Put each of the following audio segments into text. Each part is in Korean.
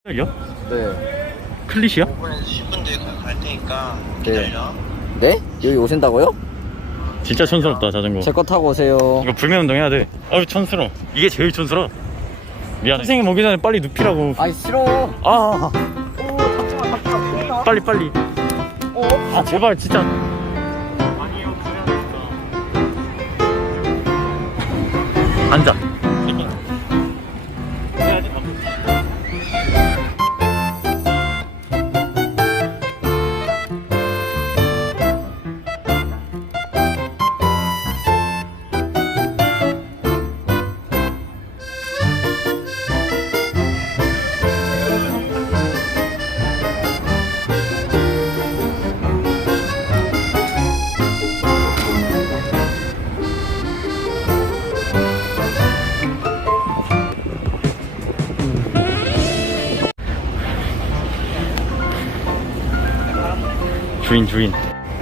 요? 네. 클릿이야? 5분에서 10분 뒤에 갈 테니까 네. 기다려. 네? 여기 오신다고요? 진짜 촌스럽다 자전거. 제 거 타고 오세요. 이거 불면 운동 해야 돼. 아유 촌스러워. 이게 제일 촌스러워. 미안해. 선생님 오기 전에 빨리 눕히라고. 아이 싫어. 아 오 잠시만. 빨리 빨리. 아 제발 진짜. 앉아. 주인.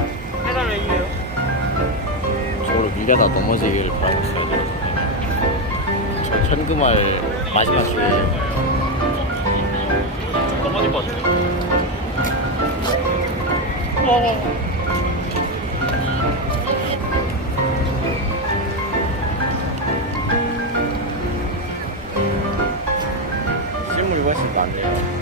저를 밀려다 넘어지기를 바라고 있어요. 저 현금알 마지막 기회. 넘어질 것 같아. 실물이 훨씬 많네요.